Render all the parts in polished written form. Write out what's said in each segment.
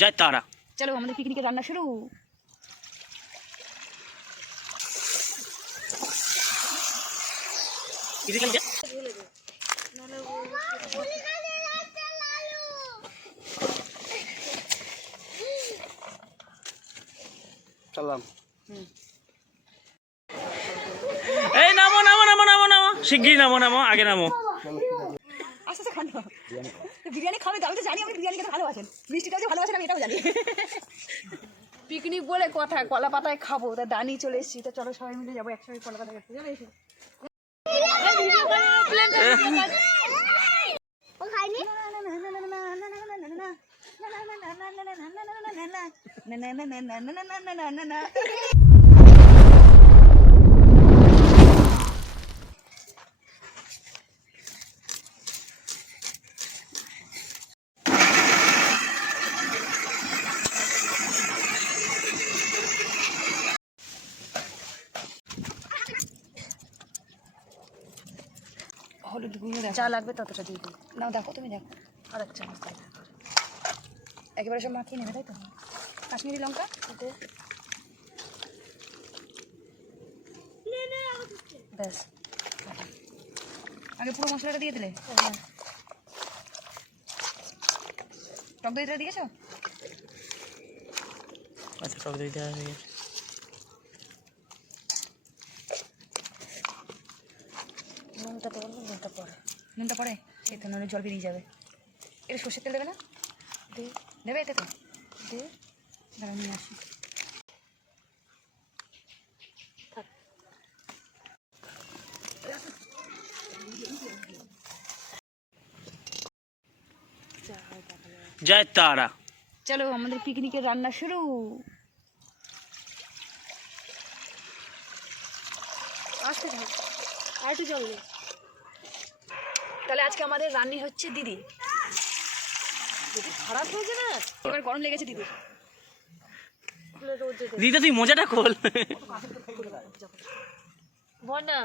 জয় তারা। চলো আমাদের পিকনিকের রান্না শুরু। এই নামো নামো নামো নামো নামো, শিগগিরই নামো নামো, আগে নামো। আস্তে আস্তে খান। বিরিয়ানি খাবে তো, আমি তো জানি আপনি বিরিয়ানি খেতে ভালোবাসেন, মিষ্টিটাও যে ভালোবাসেন আমি এটাও জানি। পিকনিক বলে কথা, কলা পাতায় খাবো, তা দানি চলে এসেছি, তো চলো সবাই মিলে যাবো একসঙ্গে কলা পাতা খেতে। চলে এসো। হলুদ গুঁড়ো যা লাগবে ততটা দিয়ে দিই। নাও দেখো, তুমি দেখো, আর এক চামচ দিয়ে দেখো। একেবারে সব মাখিয়ে নেবে, তাই তো? কাশ্মীরি লঙ্কা এতে ব্যাস। আগে পুরো মশলাটা দিয়ে দিলে? টক দইটা দিয়েছো? আচ্ছা, টক দই দেওয়া হয়ে গেছে। নুনটা দেবো, নুনটা পরে, নুনটা পরে এই তো নুনের জল বেরিয়ে যাবে। এটা সর্ষের তেল দেবে না? দেবে এতে তো দিয়ে দাঁড়া নিয়ে আসি। জয় তারা। চলো আমাদের পিকনিকের রান্না শুরু। আসতে থাক, আর একটু জল দে। তাহলে আজকে আমাদের রান্নি হচ্ছে দিদি। দিদি খারাপ হয়েছে না, এবার গরম লেগেছে দিদি। দিদা তুই মজাটা খোল। বল না,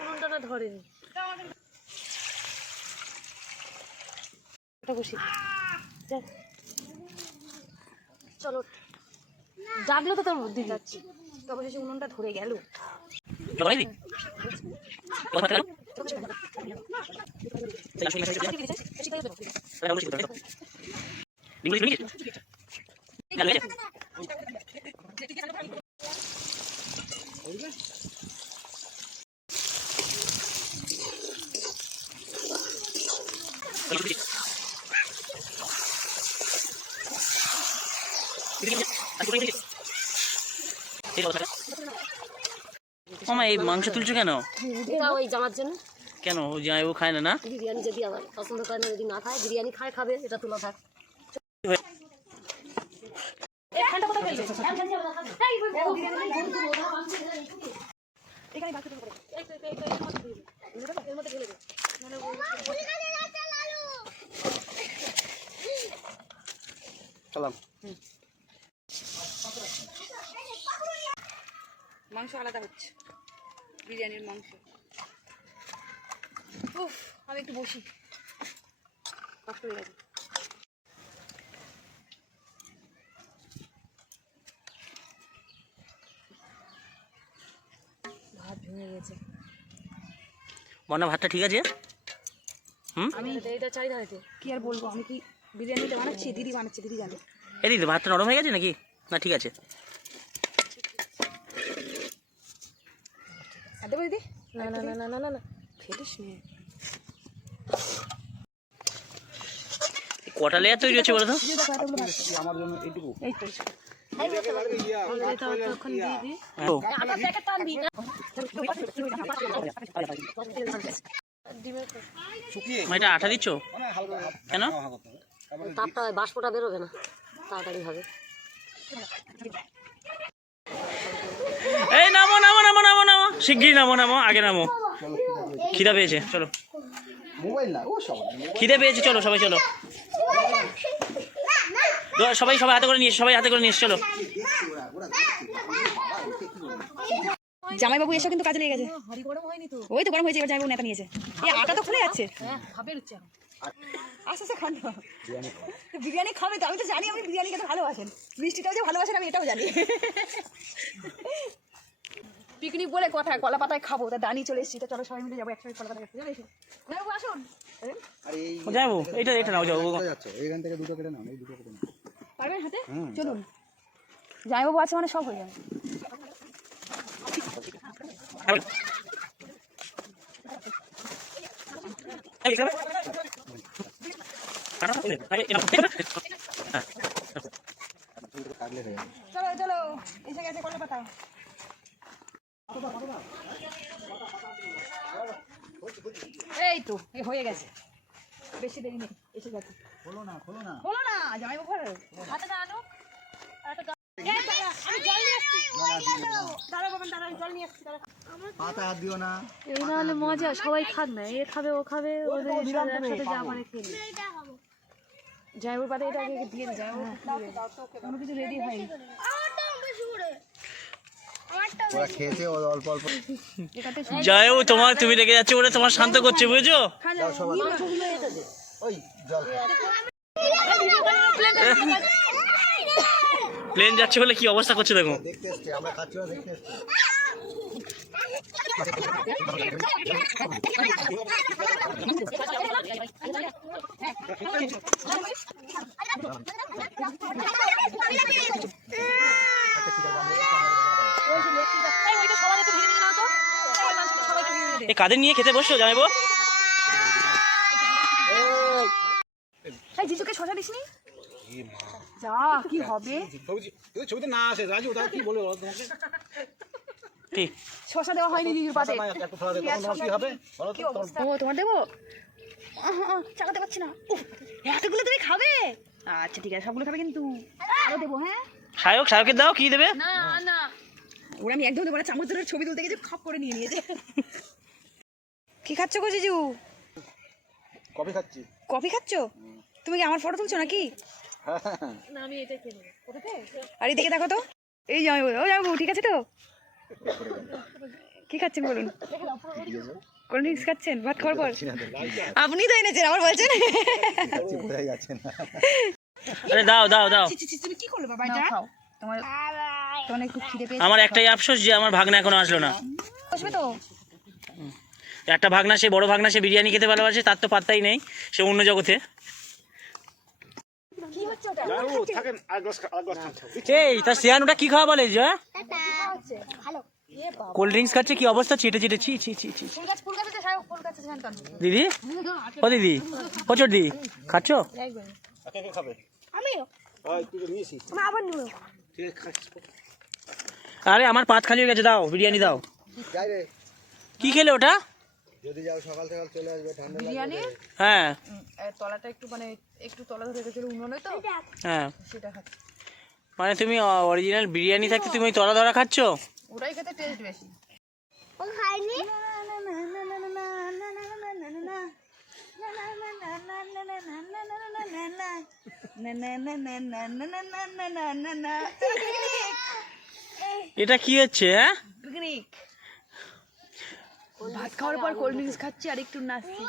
উনুনটা না ধরেনি। বসি চলো, ডাকলে তো তোর বুদ্ধি যাচ্ছি। তবে সে উনুনটা ধরে গেল। মামা এই মাংস তুলছো কেন? ওই জামার জন্য। কেন ও জামাই ও খায় না? না বিরিয়ানি যদি আমার পছন্দ করে না, যদি না খায়, বিরিয়ানি খায় খাবে, এটা তোলা থাক। মাংস আলাদা হচ্ছে, বিরিয়ানির মাংস। উফ, আমি একটু বসি, কষ্ট হয়ে গেছে। ভাত ভেঙে গেছে। বন্যা ভাতটা ঠিক আছে? আমি এটা চাই ধারেতে কি আর বলবো, আমি কি বিরিয়ানিটা বানাচ্ছি, দিদি বানাচ্ছে, দিদি জানে। এই দিদি ভাতটা নরম হয়ে গেছে নাকি? না ঠিক আছে। দেবো দিদি? না না না না না না না, ফেলিস নি। কটা লেয়ার তৈরি হচ্ছে বলো তো? আমার জন্য এইটুকু। এই তো এটা আঠা দিচ্ছ কেন? তাপটা বাষ্পটা বেরোবে না, তাড়াতাড়ি হবে। এই নামো নামো নামো নামো নামো, শিগগিরই নামো নামো, আগে নামো। খিদা পেয়েছে, চলো। খিদে পেয়েছে, চলো সবাই চলো। সবাই সবাই হাতে করে নিয়ে, সবাই হাতে করে নিয়ে চলো। জামাইবাবু এসব কিন্তু কাজে লেগে গেছে। ওই তো গরম হয়েছে, এবার জামাইবাবু নেতা নিয়েছে। এই আটা তো খুলে যাচ্ছে। আস্তে আস্তে খান না। বিরিয়ানি খাও। তো বিরিয়ানি খাবে তো আমি তো জানি আপনি বিরিয়ানি খেতে ভালোবাসেন, মিষ্টিটাও যে ভালোবাসেন আমি এটাও জানি। পিকনিক বলে কথা, কলা পাতায় খাবো, তা দানি চলে এসেছি, তা চলো সবাই মিলে যাবো একসাথে কলা পাতা খেতে, চলে এসো। যাবো আসুন। আর এই যাবো এটা নাও যাবো। কোথায় যাচ্ছ? এইখান থেকে দুটো কেটে নাও, এই দুটো কেটে নাও। পারবেন হাতে? হুম। চলুন। জামাইবাবু আছে মানে সব হয়ে যাবে। কাটলে হয়ে যাবে। চলো চলো, এসে গেছে কলা পাতা। এই তো এ হয়ে গেছে, বেশি দেরি নেই, এসে গেছে। খোলো না, খোলো না। হলো না জামাইবাবু, হাতে না আনো। আমি জল নিয়ে আসছি। দাঁড়া বাবা, দাঁড়া, জল নিয়ে আসছি, দাঁড়া। পাতা হাত দিও না। এই না হলে মজা, সবাই খাক না, এ খাবে ও খাবে, ওদের একসাথে যা মানে খেয়ে নিই। জামাইবাবুর পাতে এটা আগে দিয়ে দিই, জামাইবাবু কোনো কিছু রেডি হয়নি। ওরা খেয়েছে, ও অল্প অল্প। এটাতে যাই হোক তুমি রেগে যাচ্ছে বলে তোমার শান্ত করছে, বুঝেছো? যাও সবাই। ওই জল খাও। প্লেন যাচ্ছে বলে কি অবস্থা করছে দেখো। দেখতে এসছে, আমরা খাচ্ছি না, দেখতে এসছে। এই কাদের নিয়ে খেতে বসছো জামাইবো? এই জিজুকে শশা দিসনি? যা কি হবে? ছবিতে না আসে রাজু, ওটা কি বলে বলো তোমাকে? ঠিক শশা দেওয়া হয়নি জিজুর পাতে। একটু ফেলা দেখো, তোমার কি হবে বলো তো? কি অবস্থা? ও তোমার দেবো? চালাতে পারছি না। উফ, এতগুলো তুমি খাবে? আচ্ছা ঠিক আছে, সবগুলো খাবে কিন্তু। আরো দেবো, হ্যাঁ? সায়কের দাও, কি দেবে? না না, ওরা আমি একদম দেবো না, চামচ ধরে ছবি তুলতে গেছে, খাপ করে নিয়ে নিয়েছে। কি খাচ্ছ গো জিজু? কফি খাচ্ছি। কফি খাচ্ছ? তুমি কি আমার ফটো তুলছো নাকি? না আমি এটাই খেয়ে নেবো। আর এই দেখে দেখো তো, এই যাবো, ও যাবো, ঠিক আছে তো? কি খাচ্ছেন বলুন? কোল্ড ড্রিঙ্কস খাচ্ছেন ভাত খাওয়ার পর? আপনি তো এনেছেন, আবার বলছেন। খাচ্ছি, বোঝাই যাচ্ছে না। আরে দাও দাও দাও। তুমি কি করলে বাবা এটা? তোমার তোমার একটু খিদে পেয়েছে। আমার একটাই আফসোস যে আমার ভাগনা এখনো আসলো না। বসবে তো? একটা ভাগনা, সে বড় ভাগনা, সে বিরিয়ানি খেতে ভালোবাসে, তার তো পাত্তাই নেই, সে অন্য জগতে। কি হচ্ছে ওটা? থাকেন, আর গ্লাস এই তার সিয়ানুটা কি খাওয়া বলে যে? ভালো। এ বাবা, কোল্ড ড্রিঙ্কস খাচ্ছে, কি অবস্থা, চেটে চেটে, ছি ছি ছি ছি। ফুল গাছ আছে, সাহেব ফুল গাছ আছে জানতাম। দিদি, ও দিদি, ও চোর দি, খাচ্ছ? কে খাবে? আমিও। ওই তুই তো নিয়েছিস। আমি আবার নিব। ঠিক আছে, খাচ্ছিস। আরে আমার পাত খালি হয়ে গেছে, দাও বিরিয়ানি দাও। যাই রে, কি খেলে ওটা? যদি যাও সকাল সকাল চলে আসবে, ঠান্ডা বিরিয়ানি হ্যাঁ তলাটা একটু মানে একটু তলা ধরে গেছিল উনুনে তো, হ্যাঁ, সেটা খাচ্ছি। মানে তুমি অরিজিনাল বিরিয়ানি থাকতে তুমি ওই তলা ধরা খাচ্ছ? ওটাই খেতে টেস্ট বেশি। ও খাইনি এটা কি হচ্ছে? হ্যাঁ, পিকনিক, ভাত খাওয়ার পর কোল্ড ড্রিঙ্কস খাচ্ছি আর একটু নাচছি।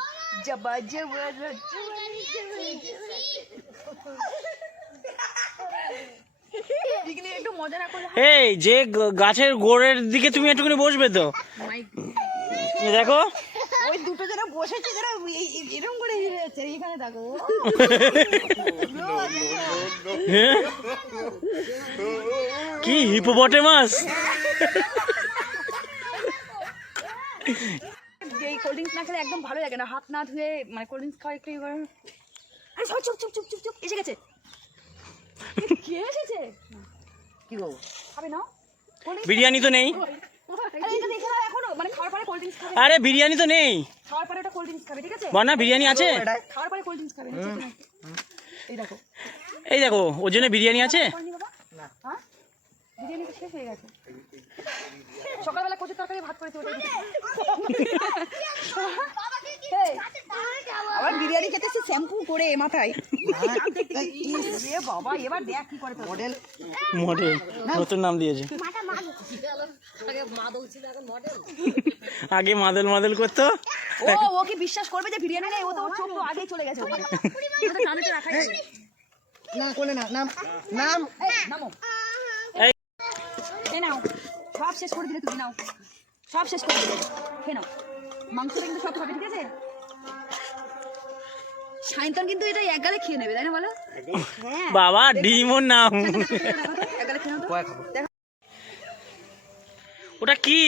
জবা জবা পিকনিক একটু মজা না করলে এই যে গাছের গোড়ের দিকে তুমি একটুখানি বসবে তো, এই দেখো। ওই দুটো যারা বসেছে যারা এরকম করে হিরে যাচ্ছে, এইখানে দেখো। হ্যাঁ? কি হিপোপটেমাস? এই কোল্ড ড্রিঙ্কস না খেলে একদম ভালো লাগে না, হাত না ধুয়ে মানে কোল্ড ড্রিঙ্কস খাওয়া একটু এবার। আরে সবাই চুপ চুপ চুপ চুপ চুপ, এসে গেছে। কে এসেছে? কি গো? খাবে না? বিরিয়ানি তো নেই। আরে এটা দেখে নাও এখনো, মানে খাওয়ার পরে কোল্ড ড্রিঙ্কস খাবে। আরে বিরিয়ানি তো নেই, খাওয়ার পরে একটা কোল্ড ড্রিঙ্কস খাবে, ঠিক আছে? বর্ণা বিরিয়ানি আছে? খাওয়ার পরে কোল্ড ড্রিঙ্কস খাবে, এই দেখো। এই দেখো, ওর জন্য বিরিয়ানি আছে। করেনি বাবা? না। হ্যাঁ? বিরিয়ানি তো শেষ হয়ে গেছে। সকালবেলা কচুর তরকারি ভাত করেছি ওটাই দিচ্ছি। এই, আবার বিরিয়ানি খেতেছি শ্যাম্পু করে মাথায়। এ বাবা, এবার দেখ কি করে তোর। মডেল নতুন নাম দিয়েছে। আগে মাদল মাদল করতো। ও কি বিশ্বাস করবে যে বিরিয়ানি নেই? ও তো ওর চোখ তো আগেই চলে গেছে ওখানে। ওটা কানেতে রাখাই আছে। না কোলে না নাম নাম এই, নামো। এই। এই নাও, সব শেষ করে দিলে তুমি, নাও সব শেষ করে দিলে, খেয়ে নাও। মাংসটা কিন্তু সব খাবে, ঠিক আছে? সায়ন্তন কিন্তু এটা এক গালে খেয়ে নেবে, তাই না বলো? হ্যাঁ, বাবা ডিমোর নাম। এক গালে খেয়ে নাও তো। দেখো, ওটা কি?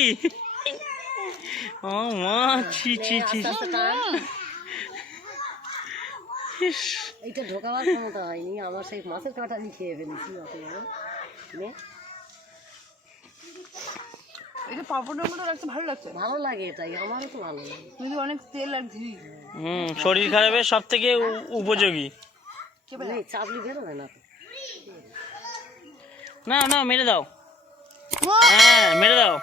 ও মা, ছি ছি ছি। ইস, এইটা ঢোকাবার ক্ষমতা হয়নি আমার, সেই মাছের কাঁটা আমি খেয়ে ফেলেছি এটা পাপড়ের মতো লাগছে, ভালো লাগছে। ভালো লাগে, এটাই আমারও তো ভালো লাগে। কিন্তু অনেক তেল আর ঘি। শরীর খারাপের সব থেকে উপযোগী। নেই, চাপলি বেরোবে না তো। না না, মেরে দাও। হ্যাঁ মেরে দাও।